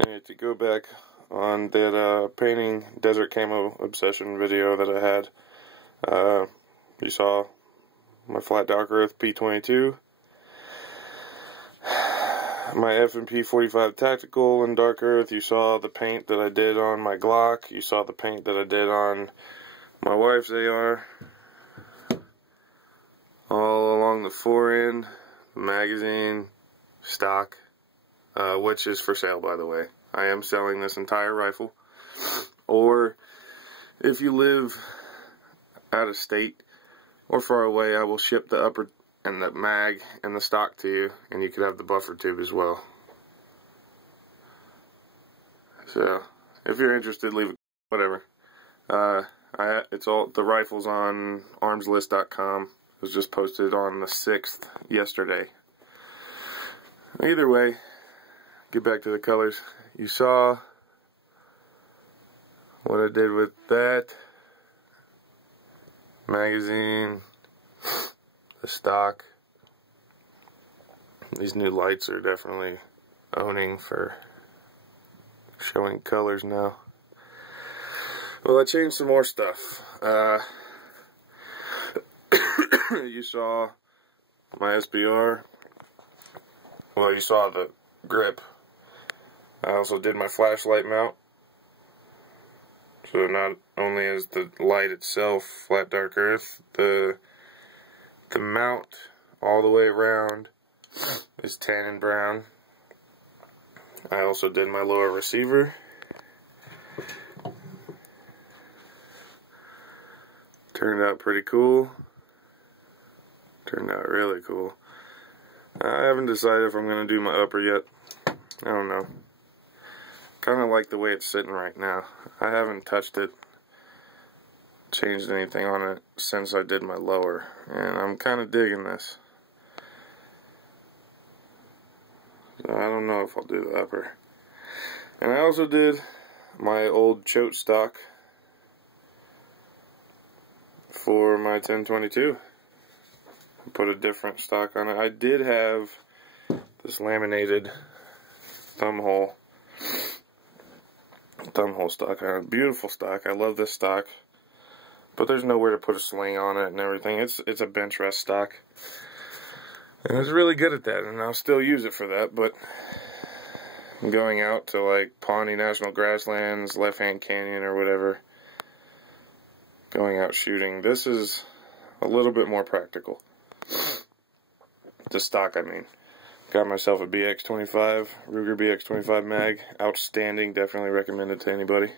Anyway, to go back on that painting desert camo obsession video that I had, you saw my flat dark earth P22, my F&P 45 tactical and dark earth. You saw the paint that I did on my Glock. You saw the paint that I did on my wife's AR. All along the forend, the magazine, stock, which is for sale, by the way. I am selling this entire rifle. Or if you live out of state or far away, I will ship the upper and the mag and the stock to you, and you could have the buffer tube as well. So if you're interested, leave a whatever. It's all the rifles on armslist.com. It was just posted on the 6th yesterday. Either way, get back to the colors. You saw what I did with that magazine, the stock. These new lights are definitely owning for showing colors now. Well, I changed some more stuff. You saw my SBR. Well, you saw the grip. I also did my flashlight mount. So not only is the light itself flat dark earth, the mount all the way around is tan and brown. I also did my lower receiver. Turned out pretty cool. Turned out really cool. I haven't decided if I'm going to do my upper yet. I don't know. Kind of like the way it's sitting right now. I haven't touched it, changed anything on it since I did my lower, and I'm kind of digging this. So I don't know if I'll do the upper. And I also did my old chote stock for my 1022. Put a different stock on it. I did have this laminated thumb hole stock on it. Beautiful stock. I love this stock, but there's nowhere to put a sling on it and everything. It's a bench rest stock, and it's really good at that, and I'll still use it for that. But going out to like Pawnee National Grasslands, Left Hand Canyon, or whatever, going out shooting, this is a little bit more practical. The stock, I mean. Got myself a BX25, Ruger BX25 mag. Outstanding, definitely recommend it to anybody.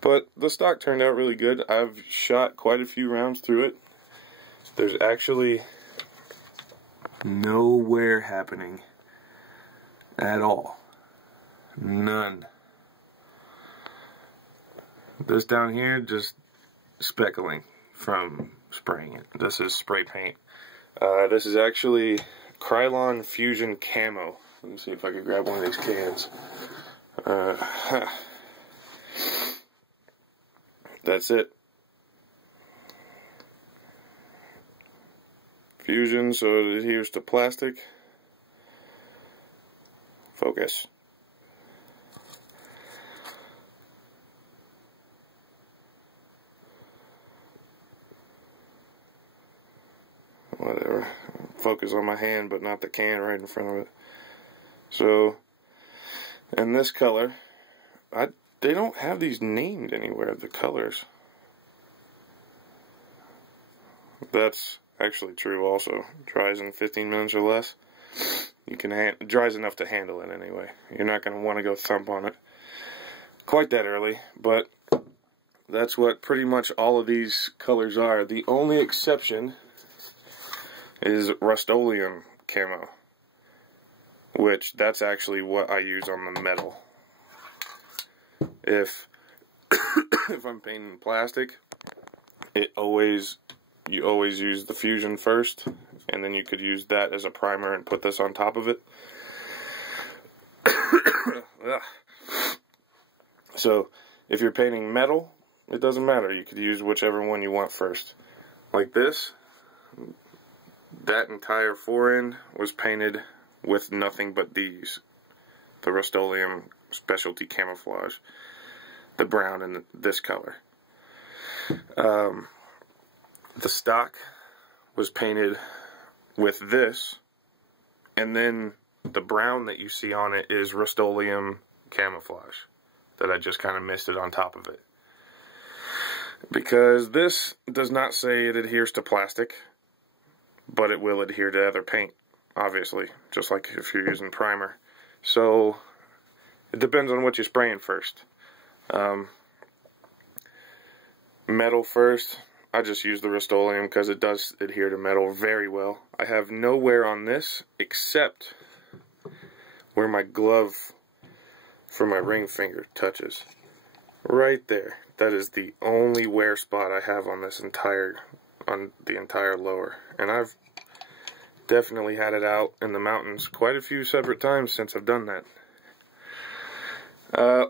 But the stock turned out really good. I've shot quite a few rounds through it. There's actually no wear happening at all. None. This down here, just speckling from spraying it. This is spray paint. This is actually Krylon Fusion Camo. Let me see if I can grab one of these cans. That's it. Fusion, so it adheres to plastic. Focus. Whatever. Focus on my hand, but not the can right in front of it. So, and this color, they don't have these named anywhere, the colors. That's actually true also. Dries in 15 minutes or less. You can dries enough to handle it anyway. You're not going to want to go thump on it quite that early, but that's what pretty much all of these colors are. The only exception is Rust-Oleum camo, which that's actually what I use on the metal. If if I'm painting plastic, you always use the Fusion first, and then you could use that as a primer and put this on top of it. So if you're painting metal, it doesn't matter. You could use whichever one you want first. Like this. That entire forend was painted with nothing but these the Rust-Oleum Specialty Camouflage, the brown in this color. The stock was painted with this, and then the brown that you see on it is Rust-Oleum Camouflage that I just kind of misted on top of it. Because this does not say it adheres to plastic, but it will adhere to other paint, obviously, just like if you're using primer. So it depends on what you're spraying first. Metal first, I just use the Rust-Oleum because it does adhere to metal very well. I have no wear on this except where my glove for my ring finger touches. Right there. That is the only wear spot I have on this on the entire lower. And I've definitely had it out in the mountains quite a few separate times since I've done that.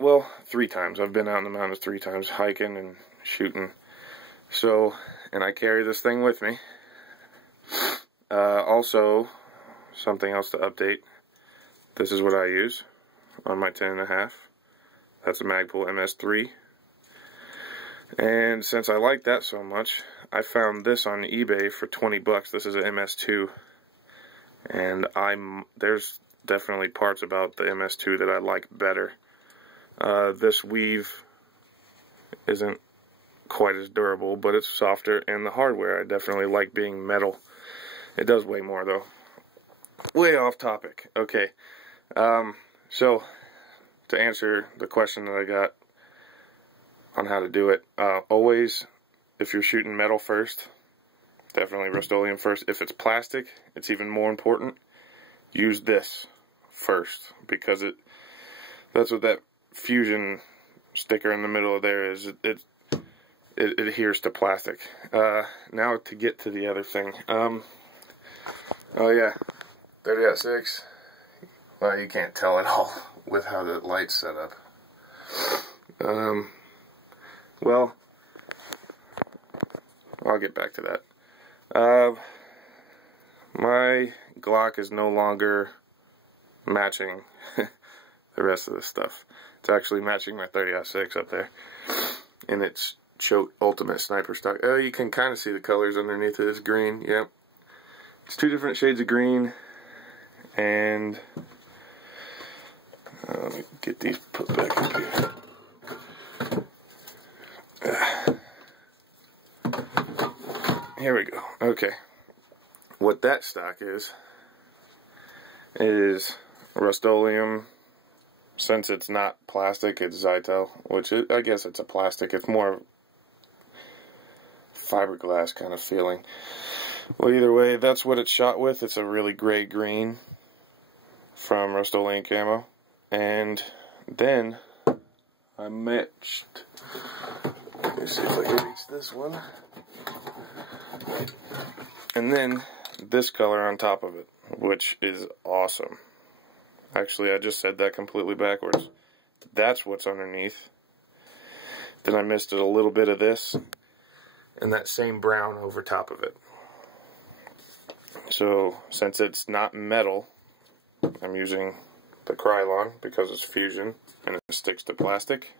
Well, 3 times. I've been out in the mountains 3 times, hiking and shooting. So, and I carry this thing with me. Also, something else to update. This is what I use on my 10.5. That's a Magpul MS3. And since I like that so much, I found this on eBay for 20 bucks. This is an MS2. And there's definitely parts about the MS2 that I like better. This weave isn't quite as durable, but it's softer, and the hardware I definitely like being metal. It does weigh more though. Way off topic. Okay. So to answer the question that I got on how to do it, always, if you're shooting metal first, definitely Rust-Oleum first. If it's plastic, it's even more important. Use this first, because that's what that fusion sticker in the middle of there is. It adheres to plastic. Now to get to the other thing. Oh yeah, 30-06. Well, you can't tell at all with how the light's set up. Well, I'll get back to that. My Glock is no longer matching the rest of this stuff. It's actually matching my 30-06 up there. And it's Choate Ultimate Sniper Stock. Oh, you can kind of see the colors underneath it. It's green, yep. It's 2 different shades of green. And let me get these put back up here. Here we go. Okay. What that stock is Rust-Oleum. Since it's not plastic, it's Zytel, which I guess it's a plastic. It's more fiberglass kind of feeling. Well, either way, that's what it's shot with. It's a really gray green from Rust-Oleum Camo. And then I matched. Let me see if I can reach this one. And then this color on top of it, which is awesome. Actually, I just said that completely backwards. That's what's underneath. Then I misted a little bit of this and that same brown over top of it. So, since it's not metal, I'm using the Krylon because it's fusion and it sticks to plastic.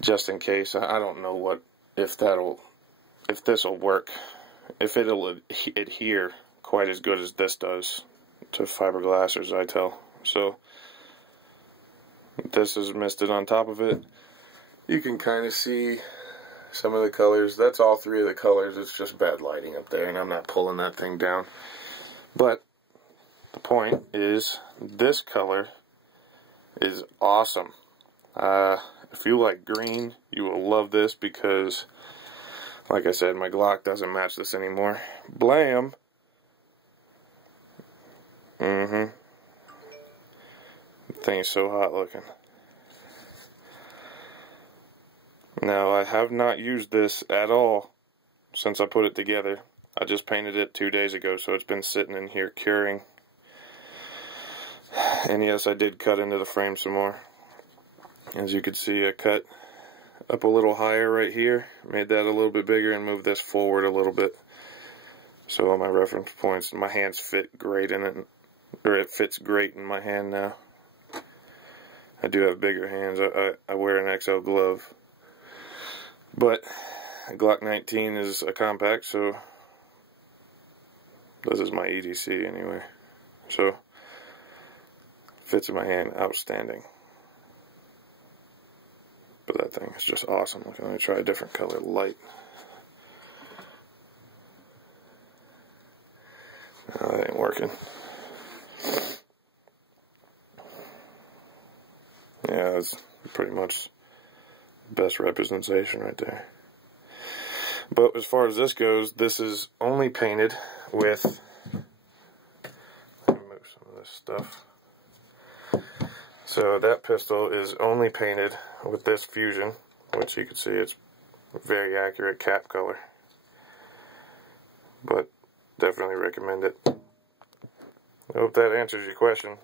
Just in case, I don't know if this will work, if it'll adhere quite as good as this does to fiberglass or Zytel. So this is misted on top of it. You can kind of see some of the colors. That's all 3 of the colors. It's just bad lighting up there, and I'm not pulling that thing down. But the point is, this color is awesome. If you like green, you will love this because, like I said, my Glock doesn't match this anymore. Blam! The thing is so hot looking. Now, I have not used this at all since I put it together. I just painted it 2 days ago, so it's been sitting in here curing. And yes, I did cut into the frame some more. As you can see, I cut up a little higher right here, made that a little bit bigger, and moved this forward a little bit. So all my reference points, my hands fit great in it. or it fits great in my hand now. I do have bigger hands. I wear an XL glove. But a Glock 19 is a compact, so this is my EDC anyway. So, fits in my hand, outstanding. But that thing is just awesome. Let me try a different color light. No, that ain't working. Yeah, that's pretty much the best representation right there. But as far as this goes, this is only painted with, let me move some of this stuff. So that pistol is only painted with this Fusion, which you can see it's very accurate cap color. But definitely recommend it. I hope that answers your question.